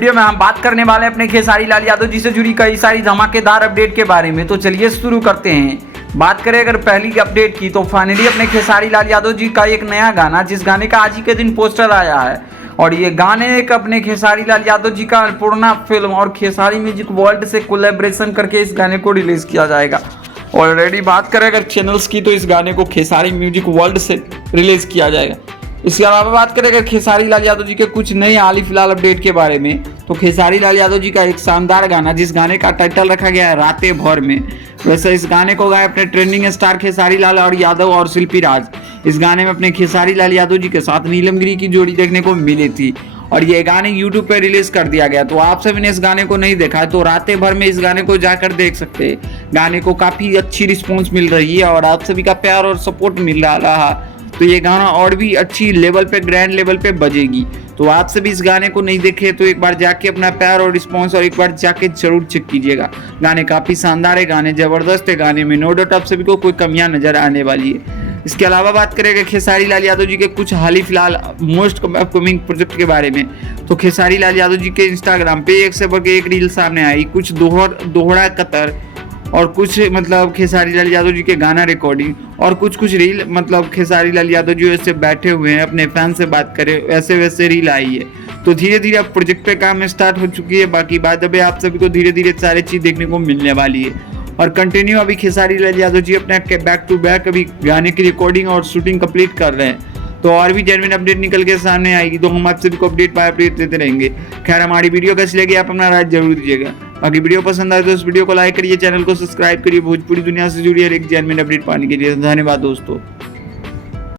Video में हम बात करने वाले हैं अपने खेसारी लाल यादव जी से जुड़ी कई सारी धमाकेदार अपडेट के बारे में। तो चलिए शुरू करते हैं। बात करें अगर पहली अपडेट की तो फाइनली अपने खेसारी लाल यादव जी का एक नया गाना, जिस गाने का आज ही के दिन पोस्टर आया है, और ये गाने एक अपने खेसारी लाल यादव जी का पूर्णा फिल्म और खेसारी म्यूजिक वर्ल्ड से कोलैबोरेशन करके इस गाने को रिलीज किया जाएगा। ऑलरेडी बात करें अगर चैनल्स की तो इस गाने को खेसारी म्यूजिक वर्ल्ड से रिलीज किया जाएगा। इसके अलावा बात करें अगर खेसारी लाल यादव जी के कुछ नए हाल ही फिलहाल अपडेट के बारे में, तो खेसारी लाल यादव जी का एक शानदार गाना, जिस गाने का टाइटल रखा गया है रातें भर में, वैसे इस गाने को गाए अपने ट्रेंडिंग स्टार खेसारी लाल और यादव और शिल्पी राज। इस गाने में अपने खेसारी लाल यादव जी के साथ नीलम गिरी की जोड़ी देखने को मिली थी और ये गाने यूट्यूब पे रिलीज कर दिया गया। तो आप सभी ने इस गाने को नहीं देखा है तो रातें भर में इस गाने को जाकर देख सकते हैं। गाने को काफी अच्छी रिस्पॉन्स मिल रही है और आप सभी का प्यार और सपोर्ट मिल रहा, तो ये गाना और भी अच्छी लेवल पे, ग्रैंड लेवल पे बजेगी। तो आप सभी इस गाने को नहीं देखे तो एक बार जाके अपना प्यार और रिस्पॉन्स और एक बार जाके जरूर चेक कीजिएगा। गाने काफी शानदार है, गाने जबरदस्त है, गाने में नो डाउट आप सभी को कोई कमियां नजर आने वाली है। इसके अलावा बात करेंगे खेसारी लाल यादव जी के कुछ हाल ही फिलहाल मोस्ट अपकमिंग प्रोजेक्ट के बारे में, तो खेसारी लाल यादव जी के इंस्टाग्राम पे एक से बढ़ के एक रील सामने आई, कुछ दोहरा कतर और कुछ मतलब खेसारी लाल यादव जी के गाना रिकॉर्डिंग और कुछ रील मतलब खेसारी लाल यादव जी ऐसे बैठे हुए हैं अपने फैन से बात करें, ऐसे वैसे रील आई है। तो धीरे धीरे अब प्रोजेक्ट पे काम स्टार्ट हो चुकी है। बाकी बात अब आप सभी को धीरे धीरे सारी चीज देखने को मिलने वाली है और कंटिन्यू अभी खेसारी लाल यादव जी अपने बैक टू बैक अभी गाने की रिकॉर्डिंग और शूटिंग कंप्लीट कर रहे हैं। तो और भी जेन्युइन अपडेट निकल के सामने आएगी तो हम आप सभी को अपडेट देते रहेंगे। खैर, हमारी वीडियो कैसी लगी आप अपना राय जरूर दीजिएगा। बाकी वीडियो पसंद आए तो इस वीडियो को लाइक करिए, चैनल को सब्सक्राइब करिए। भोजपुरी दुनिया से जुड़ी हर एक जेन्युइन अपडेट पाने के लिए धन्यवाद दोस्तों।